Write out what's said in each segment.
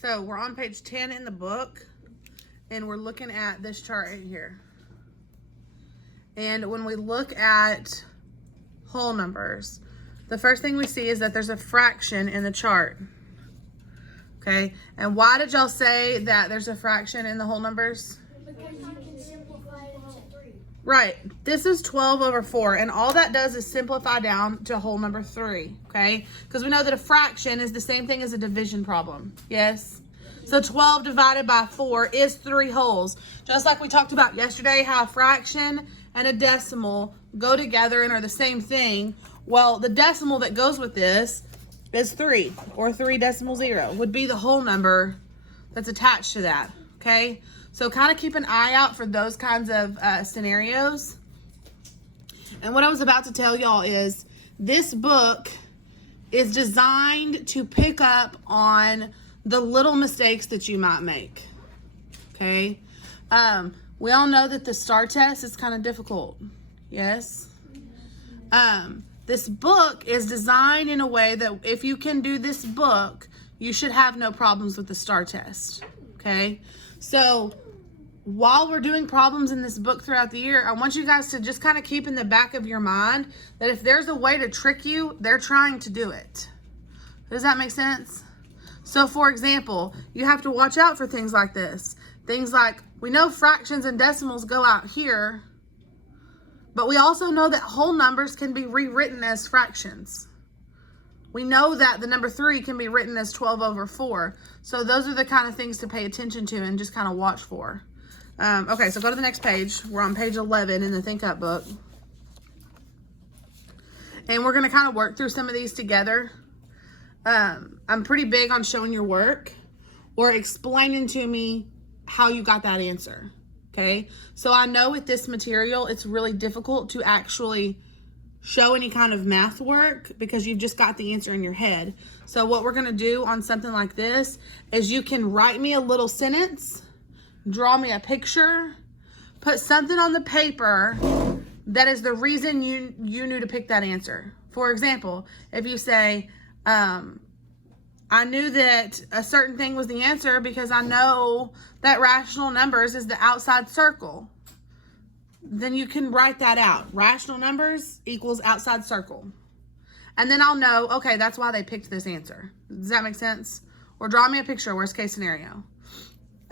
So we're on page 10 in the book, and we're looking at this chart right here. And when we look at whole numbers, the first thing we see is that there's a fraction in the chart. Okay, and why did y'all say that there's a fraction in the whole numbers? Because you can simplify it into 3. Right, this is 12 over 4, and all that does is simplify down to whole number 3, okay? Because we know that a fraction is the same thing as a division problem, yes? So 12 divided by 4 is 3 wholes. Just like we talked about yesterday, how a fraction and a decimal go together and are the same thing. Well, the decimal that goes with this is 3, or 3.0 would be the whole number that's attached to that, okay? So kind of keep an eye out for those kinds of scenarios. And what I was about to tell y'all is this book is designed to pick up on the little mistakes that you might make, okay? We all know that the STAR test is kind of difficult, yes? This book is designed in a way that if you can do this book, you should have no problems with the STAR test, okay? So while we're doing problems in this book throughout the year, I want you guys to just kind of keep in the back of your mind that if there's a way to trick you, they're trying to do it. Does that make sense? So for example, you have to watch out for things like this. Things like, we know fractions and decimals go out here, but we also know that whole numbers can be rewritten as fractions. We know that the number 3 can be written as 12 over 4. So those are the kind of things to pay attention to and just kind of watch for. Okay, so go to the next page. We're on page 11 in the Think Up book. And we're going to kind of work through some of these together. I'm pretty big on showing your work or explaining to me how you got that answer. Okay, so I know with this material, it's really difficult to actually show any kind of math work because you've just got the answer in your head. So what we're going to do on something like this is you can write me a little sentence, draw me a picture, put something on the paper that is the reason you knew to pick that answer. For example, if you say, I knew that a certain thing was the answer because I know that rational numbers is the outside circle. Then you can write that out. Rational numbers equals outside circle. And then I'll know, okay, that's why they picked this answer. Does that make sense? Or draw me a picture, worst case scenario.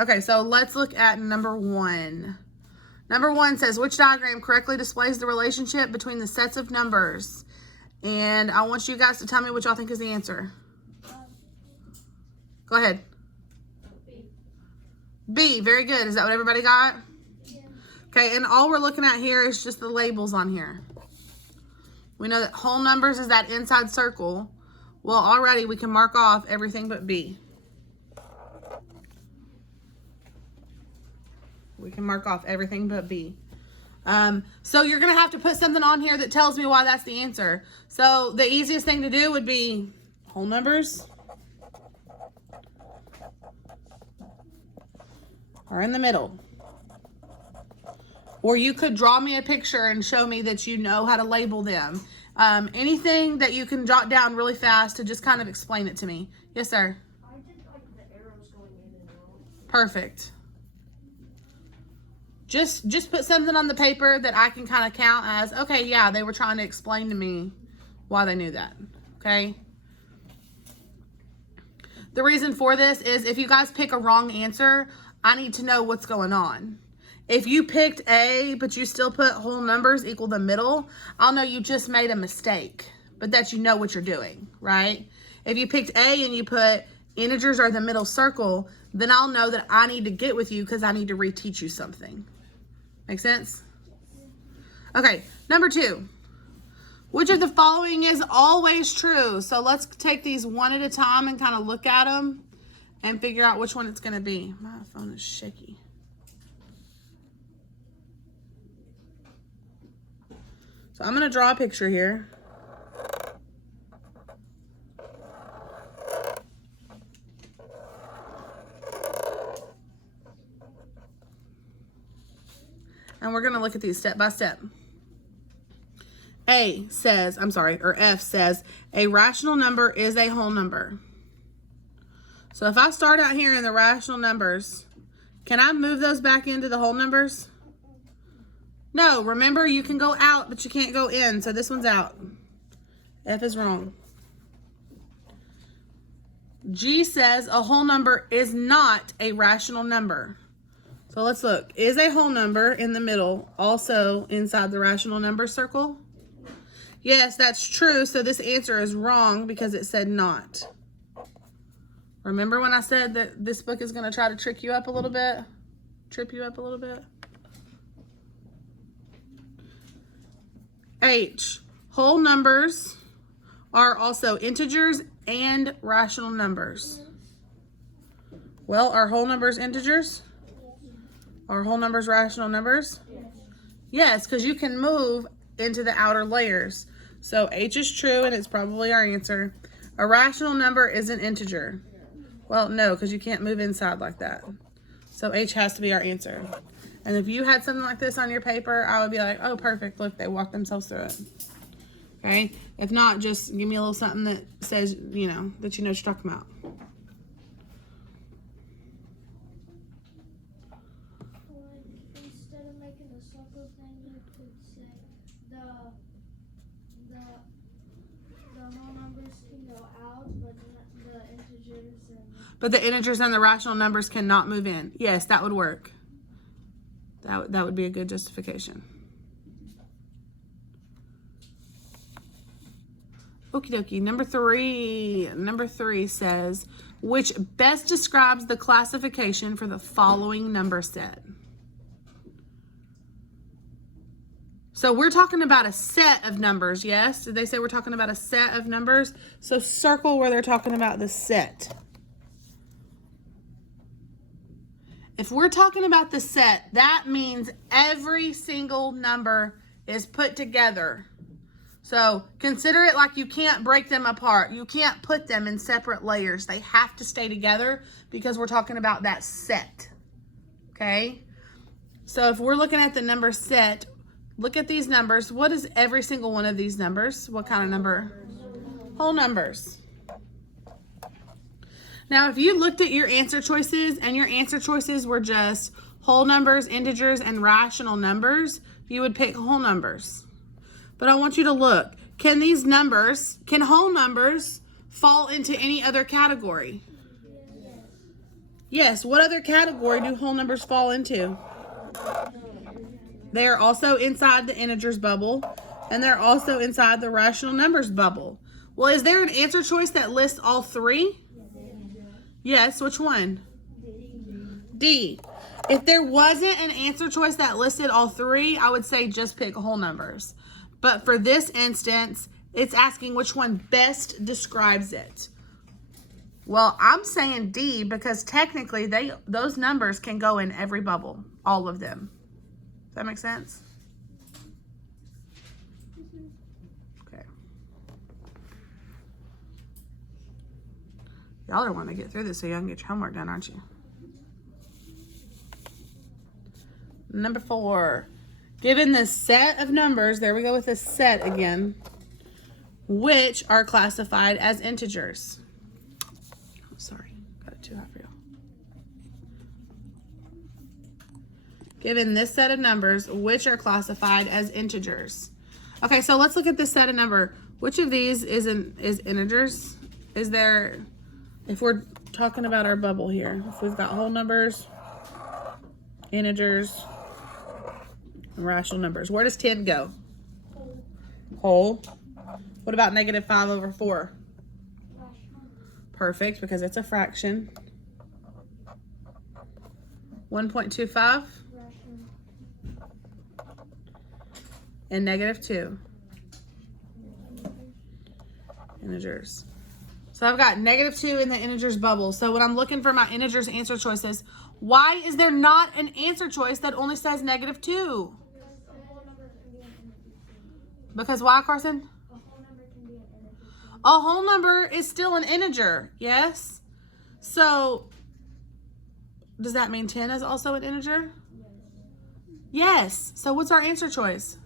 Okay, so let's look at number 1. Number 1 says, which diagram correctly displays the relationship between the sets of numbers? And I want you guys to tell me what y'all think is the answer. Go ahead. B, very good. Is that what everybody got? Yeah. Okay, and all we're looking at here is just the labels on here. We know that whole numbers is that inside circle. Well, already we can mark off everything but B. We can mark off everything but B. So you're going to have to put something on here that tells me why that's the answer. So the easiest thing to do would be whole numbers are in the middle. Or you could draw me a picture and show me that you know how to label them. Anything that you can jot down really fast to just kind of explain it to me. Yes, sir. I did like the arrows going in and out. Perfect. Just put something on the paper that I can kind of count as, okay, yeah, they were trying to explain to me why they knew that, okay? The reason for this is if you guys pick a wrong answer, I need to know what's going on. If you picked A, but you still put whole numbers equal the middle, I'll know you just made a mistake, but that you know what you're doing, right? If you picked A and you put integers are the middle circle, then I'll know that I need to get with you because I need to reteach you something. Make sense? Okay, number 2. Which of the following is always true? So let's take these one at a time and kind of look at them and figure out which one it's going to be. My phone is shaky. So I'm going to draw a picture here. And we're going to look at these step by step. F says, a rational number is a whole number. So if I start out here in the rational numbers, can I move those back into the whole numbers? No, remember you can go out, but you can't go in. So this one's out. F is wrong. G says a whole number is not a rational number. So let's look. Is a whole number in the middle also inside the rational number circle? Yes, that's true. So this answer is wrong because it said not. Remember when I said that this book is going to try to trick you up a little bit? Trip you up a little bit? H. Whole numbers are also integers and rational numbers. Well, are whole numbers integers? Are whole numbers rational numbers? Yes, because you can move into the outer layers. So H is true, and it's probably our answer. A rational number is an integer. Well, no, because you can't move inside like that. So H has to be our answer. And if you had something like this on your paper, I would be like, oh, perfect. Look, they walked themselves through it. Okay? If not, just give me a little something that says, that you know what you're talking about. Instead of making a circle thing, you could say the whole numbers can go out, but the integers and... But the integers and the rational numbers cannot move in. Yes, that would work. That would be a good justification. Okie dokie. Number three says, which best describes the classification for the following number set? So we're talking about a set of numbers, yes? Did they say we're talking about a set of numbers? So circle where they're talking about the set. If we're talking about the set, that means every single number is put together. So consider it like you can't break them apart. You can't put them in separate layers. They have to stay together because we're talking about that set. Okay? So if we're looking at the number set, look at these numbers. What is every single one of these numbers? What kind of number? Whole numbers. Now, if you looked at your answer choices and your answer choices were just whole numbers, integers, and rational numbers, you would pick whole numbers. But I want you to look. Can whole numbers fall into any other category? Yes. What other category do whole numbers fall into? They are also inside the integers bubble, and they're also inside the rational numbers bubble. Well, is there an answer choice that lists all three? Yes, which one? D. If there wasn't an answer choice that listed all three, I would say just pick whole numbers. But for this instance, it's asking which one best describes it. Well, I'm saying D because technically those numbers can go in every bubble, all of them. Does that make sense? Okay. Y'all are wanting to get through this so y'all can get your homework done, aren't you? Number 4. Given the set of numbers, there we go with the set again, which are classified as integers. Oh, sorry, got it too high for you. Given this set of numbers, which are classified as integers. Okay, so let's look at this set of number. Which of these is integers? Is there, if we're talking about our bubble here, if we've got whole numbers, integers, and rational numbers, where does 10 go? Whole. What about -5/4? Perfect, because it's a fraction. 1.25 and -2. Integers. So I've got -2 in the integers bubble. So when I'm looking for my integers answer choices, why is there not an answer choice that only says -2? Because why, Carson? A whole number is still an integer, yes? So does that mean 10 is also an integer? Yes. So what's our answer choice?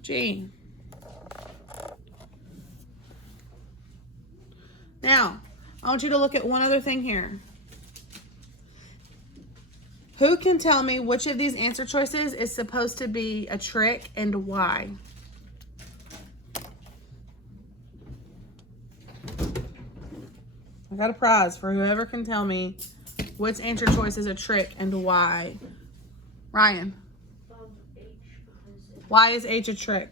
G. Now, I want you to look at one other thing here. Who can tell me which of these answer choices is supposed to be a trick and why? I got a prize for whoever can tell me which answer choice is a trick and why. Ryan. H, because Why is H a trick?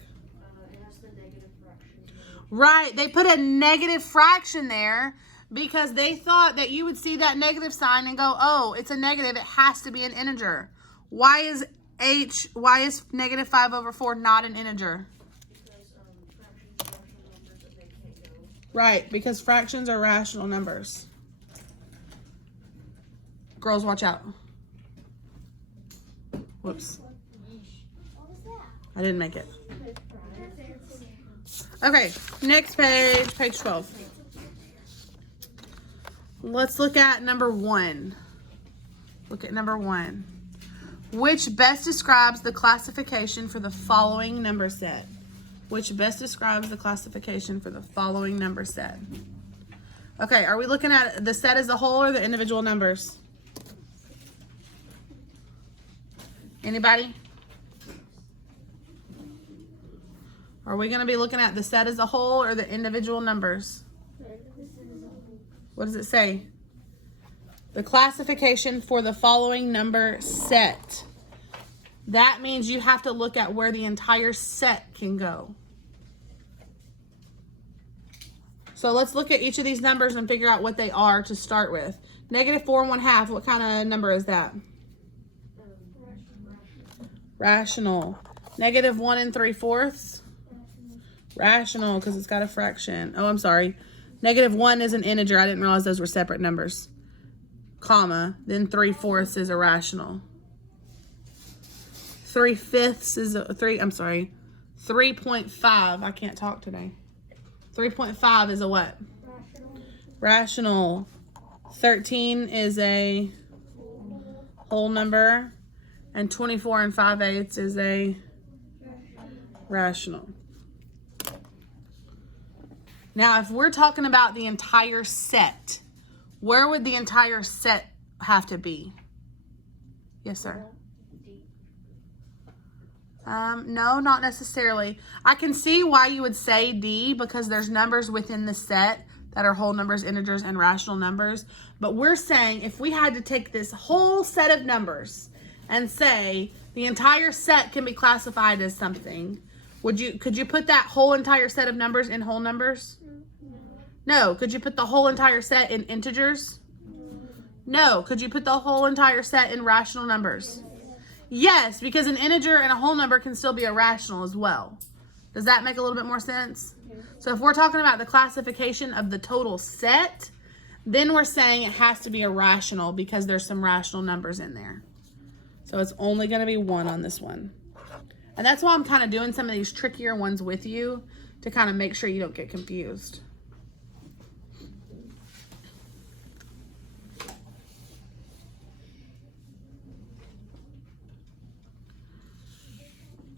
it has the negative fraction. Right, they put a negative fraction there because they thought that you would see that negative sign and go, oh, it's a negative, it has to be an integer. Why is negative 5 over 4 not an integer? Because fractions are rational numbers and they can't go. Right, because fractions are rational numbers. Girls, watch out. Whoops, What was that? I didn't make it. Okay, next page, page 12. Let's look at number 1. Look at number 1. Which best describes the classification for the following number set? Which best describes the classification for the following number set? Okay, are we looking at the set as a whole or the individual numbers? Anybody? Are we going to be looking at the set as a whole or the individual numbers? What does it say? The classification for the following number set. That means you have to look at where the entire set can go. So let's look at each of these numbers and figure out what they are to start with. Negative 4 1/2, what kind of number is that? Rational. Negative 1 3/4. Rational, because it's got a fraction. Oh, I'm sorry. Negative 1 is an integer. I didn't realize those were separate numbers. Comma. Then 3/4 is a rational. 3/5 is a 3.5. I can't talk today. 3.5 is a what? Rational. 13 is a whole number. And 24 5/8 is a rational. Now, if we're talking about the entire set, where would the entire set have to be? Yes, sir. No, not necessarily. I can see why you would say D because there's numbers within the set that are whole numbers, integers, and rational numbers. But we're saying if we had to take this whole set of numbers and say the entire set can be classified as something, could you put that whole entire set of numbers in whole numbers? No. Could you put the whole entire set in integers? No. Could you put the whole entire set in rational numbers? Yes, because an integer and a whole number can still be a rational as well. Does that make a little bit more sense? So if we're talking about the classification of the total set, then we're saying it has to be a rational because there's some rational numbers in there. So it's only going to be 1 on this one. And that's why I'm kind of doing some of these trickier ones with you to kind of make sure you don't get confused.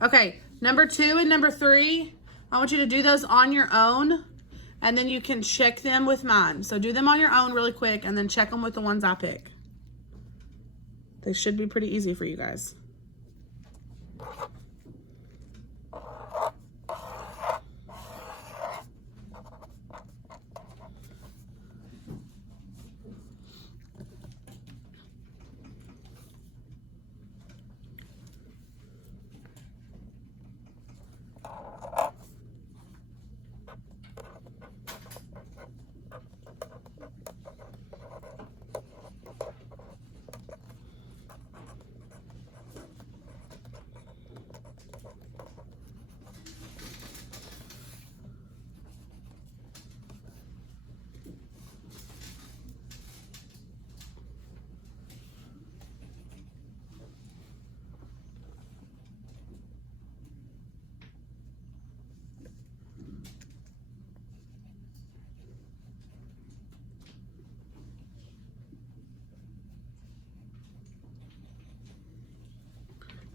Okay, number 2 and number 3, I want you to do those on your own, and then you can check them with mine. So do them on your own really quick, and then check them with the ones I pick. They should be pretty easy for you guys.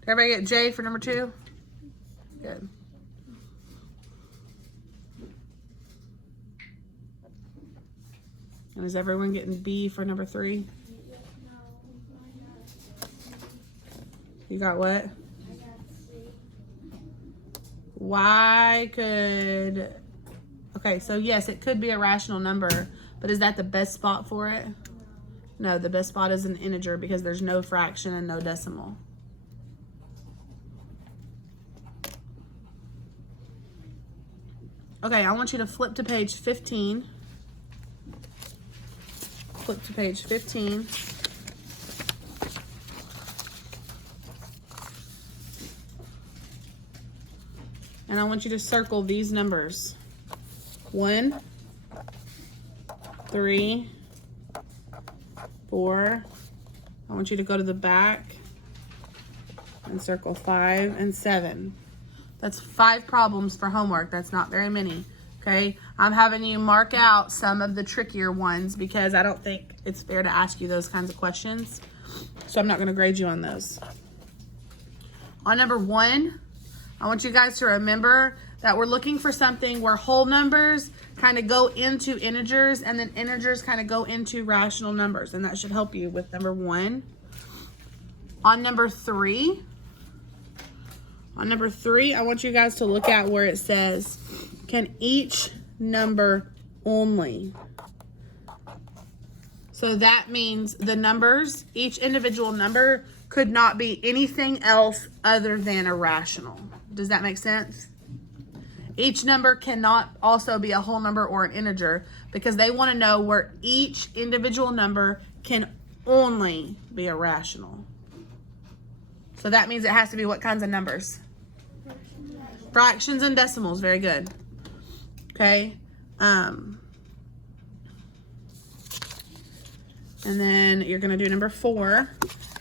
Did everybody get J for number 2? Good. And is everyone getting B for number 3? You got what? I got C. Why could... Okay, so yes, it could be a rational number, but is that the best spot for it? No, the best spot is an integer because there's no fraction and no decimal. Okay, I want you to flip to page 15. Flip to page 15. And I want you to circle these numbers. 1, 3, 4. I want you to go to the back and circle 5 and 7. That's 5 problems for homework. That's not very many. Okay, I'm having you mark out some of the trickier ones because I don't think it's fair to ask you those kinds of questions. So I'm not going to grade you on those. On number 1, I want you guys to remember that we're looking for something where whole numbers kind of go into integers and then integers kind of go into rational numbers. And that should help you with number 1. On number 3, I want you guys to look at where it says, can each number only? So that means the numbers, each individual number could not be anything else other than a rational. Does that make sense? Each number cannot also be a whole number or an integer because they want to know where each individual number can only be a rational. So that means it has to be what kinds of numbers? Fractions and decimals. Very good. Okay. And then you're going to do number 4.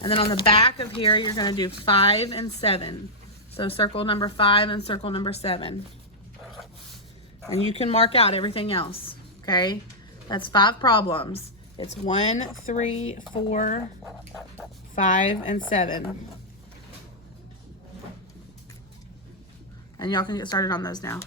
And then on the back of here, you're going to do 5 and 7. So circle number 5 and circle number 7. And you can mark out everything else. Okay. That's 5 problems. It's 1, 3, 4, 5, and 7. And y'all can get started on those now.